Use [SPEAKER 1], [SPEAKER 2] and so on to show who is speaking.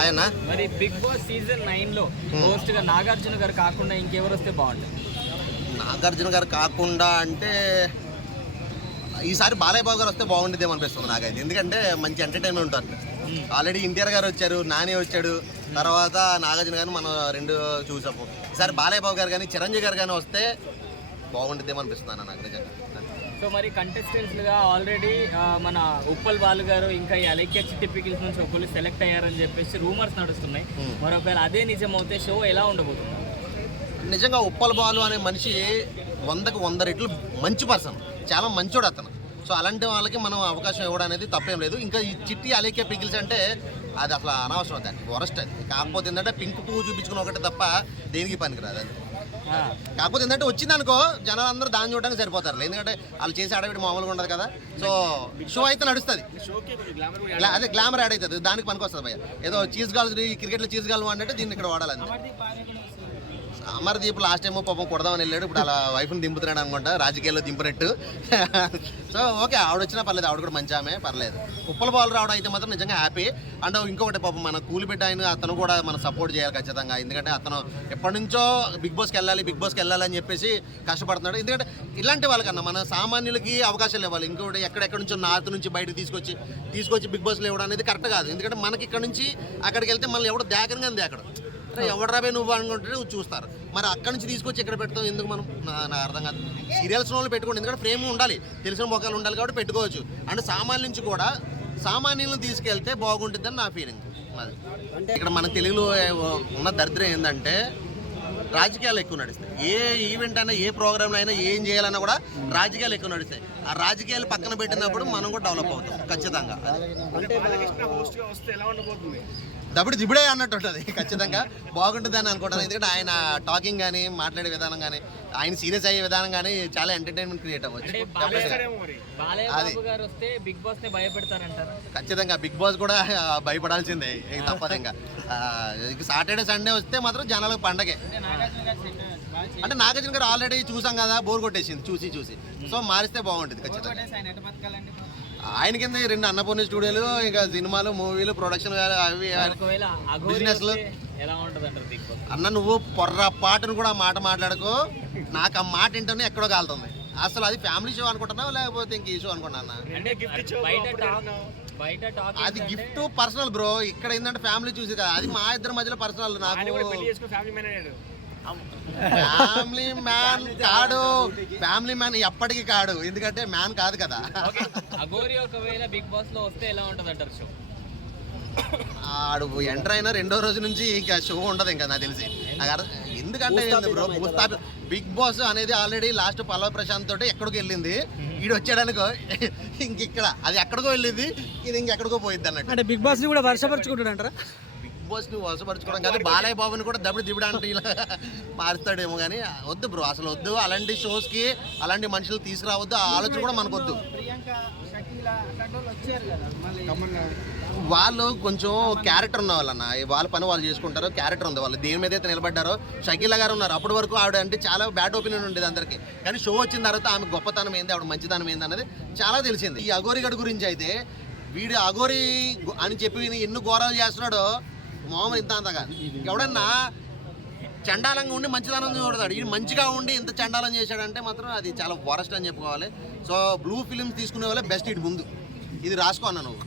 [SPEAKER 1] ఆయన
[SPEAKER 2] మరి Bigg Boss season నైన్లో హోస్ట్గా నాగార్జున గారు కాకుండా ఇంకెవరు వస్తే బాగుంటుంది
[SPEAKER 1] నాగార్జున గారు కాకుండా అంటే ఈసారి బాలయ్య బాబు గారు వస్తే బాగుండేదేమో అనిపిస్తుంది నాకైతే. ఎందుకంటే మంచి ఎంటర్టైన్మెంట్ ఉంటుంది ఆల్రెడీ ఎన్టీఆర్ గారు వచ్చారు నాని వచ్చాడు తర్వాత నాగార్జున గారిని మనం రెండు చూసాము. ఈసారి బాలయ్య బాబు గారు కానీ చిరంజీవి గారు కానీ వస్తే బాగుండేదేమో అనిపిస్తుంది అన్న నాకు నిజంగా.
[SPEAKER 2] సో మరి కంటెస్టెంట్స్గా ఆల్రెడీ మన ఉప్పల్ బాలు గారు ఇంకా ఈ అలైక్య చిట్టి పికిల్స్ నుంచి ఒకళ్ళు సెలెక్ట్ అయ్యారని చెప్పేసి రూమర్స్ నడుస్తున్నాయి.
[SPEAKER 1] Hmm.
[SPEAKER 2] మరి ఒకవేళ అదే నిజం అవుతే షో ఎలా ఉండబోతుంది?
[SPEAKER 1] నిజంగా ఉప్పల బాలు అనే మనిషి వందకు వంద రెట్లు మంచి పర్సన్ చాలా మంచోడు అతను. సో అలాంటి వాళ్ళకి మనం అవకాశం ఇవ్వడం అనేది తప్పేం లేదు. ఇంకా ఈ చిట్టి అలేకే పిగిల్స్ అంటే అది అసలు అనవసరం దాన్ని వరస్ట్ అది. కాకపోతే ఏంటంటే పింక్ పువ్వు చూపించుకున్న ఒకటి తప్ప దేనికి పనికిరాదు అది. కాకపోతే ఏంటంటే వచ్చిందనుకో జనాలు అందరూ దాన్ని చూడడానికి సరిపోతారు ఎందుకంటే వాళ్ళు చేసే అడవిడి మామూలుగా ఉండదు కదా. సో షో అయితే నడుస్తుంది. అదే గ్లామర్ యాడ్ అవుతుంది. దానికి పనికి వస్తుంది భయ్య. ఏదో చీజ్ గాల్స్ క్రికెట్లో చీజ్ గాల్ అంటే దీన్ని ఇక్కడ వాడాలి అమర్దీప్ లాస్ట్ టైం పాపం కొడదామని వెళ్ళాడు. ఇప్పుడు అలా వైఫ్ని దింపుతున్నాడు అనుకుంటా. రాజకీయాల్లో దింపినట్టు. సో ఓకే ఆవిడ వచ్చినా పర్లేదు. ఆవిడ కూడా మంచి ఆమె పర్లేదు. ఉప్పల బాల్ రావడం అయితే మాత్రం నిజంగా హ్యాపీ. అండ్ ఇంకొకటి పాపం మన కూలిపెట్టి ఆయన అతను కూడా మనం సపోర్ట్ చేయాలి ఖచ్చితంగా. ఎందుకంటే అతను ఎప్పటి నుంచో బిగ్ బాస్కి వెళ్ళాలి బిగ్ బాస్కి వెళ్ళాలి అని చెప్పేసి కష్టపడుతున్నాడు. ఎందుకంటే ఇలాంటి వాళ్ళకన్నా మన సామాన్యులకి అవకాశాలు ఇవ్వాలి. ఇంకొకటి ఎక్కడెక్కడి నుంచో నార్త్ నుంచి బయటకు తీసుకొచ్చి తీసుకొచ్చి బిగ్ బాస్లో ఇవ్వడం అనేది కరెక్ట్ కాదు. ఎందుకంటే మనకి ఇక్కడ నుంచి అక్కడికి వెళ్తే మళ్ళీ ఎవడు దేకని ఉంది అక్కడ ఎవడు రాబే నువ్వు అనుకుంటే నువ్వు చూస్తారు. మరి అక్కడి నుంచి తీసుకొచ్చి ఇక్కడ పెడతాం? ఎందుకు మనం? నాకు అర్థం కాదు. సీరియల్స్ వాళ్ళు పెట్టుకోండి. ఎందుకంటే ఫ్రేమ్ ఉండాలి. తెలిసిన మొక్కలు ఉండాలి కాబట్టి పెట్టుకోవచ్చు. అంటే సామాన్య నుంచి కూడా సామాన్యులను తీసుకెళ్తే బాగుంటుందని నా ఫీలింగ్ అది. ఇక్కడ మన తెలుగులో ఉన్న దరిద్రం ఏంటంటే రాజకీయాలు ఎక్కువ నడుస్తాయి. ఏ ఈవెంట్ అయినా ఏ ప్రోగ్రామ్ అయినా ఏం చేయాలన్నా కూడా రాజకీయాలు ఎక్కువ నడుస్తాయి. ఆ రాజకీయాలు పక్కన పెట్టినప్పుడు మనం కూడా డెవలప్ అవుతాం ఖచ్చితంగా. దప్పుడు దిబుడే అన్నట్టు ఉంటుంది ఖచ్చితంగా. బాగుంటుంది అని అనుకుంటాను. ఎందుకంటే ఆయన టాకింగ్ కానీ మాట్లాడే విధానం కానీ ఆయన సీరియస్ అయ్యే విధానం కానీ చాలా ఎంటర్టైన్మెంట్ క్రియేట్ అవ్వచ్చు. ఖచ్చితంగా బిగ్ బాస్ కూడా భయపడాల్సిందే. ఇక తప్పదు ఇంకా సాటర్డే సండే వస్తే మాత్రం జనాలకు పండగే. అంటే నాగార్జున గారు ఆల్రెడీ చూసాం కదా బోర్ కొట్టేసింది చూసి చూసి. సో మారిస్తే బాగుంటుంది ఖచ్చితంగా. ఆయన కింద ఈ రెండు అన్నపూర్ణ స్టూడియోలు ఇంకా సినిమాలు మూవీలు ప్రొడక్షన్ అవి
[SPEAKER 2] బాస్?
[SPEAKER 1] అన్న నువ్వు పొర్రపాటును కూడా మాట మాట్లాడుకో. నాకు ఆ మాట వింటేనే ఎక్కడో కాలుతుంది. అసలు అది ఫ్యామిలీ షో అనుకుంటున్నావు లేకపోతే ఇంక ఈ షో అనుకుంటున్నా
[SPEAKER 2] అంటే బయట టాక్ బయట టాక్
[SPEAKER 1] అది గిఫ్ట్ పర్సనల్ బ్రో ఇక్కడ ఏంటంటే ఫ్యామిలీ చూసి కదా. అది మా ఇద్దరి మధ్యలో పర్సనల్ నాకు. ఫ్యామిలీ మ్యాన్ కాడు. ఫ్యామిలీ మ్యాన్ ఎప్పటికీ కాడు. ఎందుకంటే మ్యాన్ కాదు కదా.
[SPEAKER 2] ఒకవేళ బిగ్ బాస్లో వస్తే ఎలా ఉంటుంది అంటారు షో
[SPEAKER 1] ఆడు ఎంటర్ అయిన రెండో రోజు నుంచి ఇంకా షో ఉండదు ఇంకా నాకు తెలిసి. నాకు అర్థం- ఎందుకంటే బ్రో? బిగ్ బాస్ అనేది ఆల్రెడీ లాస్ట్ పల్లవ ప్రశాంత్ తోటి ఎక్కడికి వెళ్ళింది. ఈడు వచ్చాడనుకో ఇంక ఇక్కడ అది ఎక్కడికో వెళ్ళింది ఇది ఇంకెక్కడికో పోయిద్ది అన్నట్టు.
[SPEAKER 3] అంటే బిగ్ బాస్ని కూడా వర్షపరుచుకుంటాడు అంటారా
[SPEAKER 1] బిగ్ బాస్ని వసపరచుకోవడం కాదు బాలయ్య బాబుని కూడా దెబ్బ దిబ్బడానికి ఇలా మారుస్తాడేమో కానీ వద్దు బ్రో అసలు వద్దు. అలాంటి షోస్కి అలాంటి మనుషులు తీసుకురావద్దు ఆ ఆలోచన కూడా మనకు వద్దు వాళ్ళు కొంచెం క్యారెక్టర్ ఉన్న వాళ్ళన్న వాళ్ళ పని వాళ్ళు చేసుకుంటారు క్యారెక్టర్ ఉంది వాళ్ళు దేని మీద అయితే నిలబడ్డారో షకీల గారు ఉన్నారు. అప్పటి వరకు ఆవిడ అంటే చాలా బ్యాడ్ ఒపీనియన్ ఉండేది అందరికి. కానీ షో వచ్చిన తర్వాత ఆమె గొప్పతనం ఏంది ఆవిడ మంచితనం ఏంది అనేది చాలా తెలిసింది. ఈ అఘోరిగడ్ గురించి అయితే వీడు అఘోరి అని చెప్పి ఎన్ని ఘోరాలు చేస్తున్నాడో మామూలు ఇంత అంతగా. ఎవడన్నా చండాలంగా ఉండి మంచిదనం చూడతాడు. ఇది మంచిగా ఉండి ఇంత చండాలం చేశాడంటే మాత్రం అది చాలా వరస్ట్ అని చెప్పుకోవాలి. సో బ్లూ ఫిలిమ్స్ తీసుకునే వాళ్ళే బెస్ట్ ఇటు ముందు. ఇది రాసుకో అన్న నువ్వు.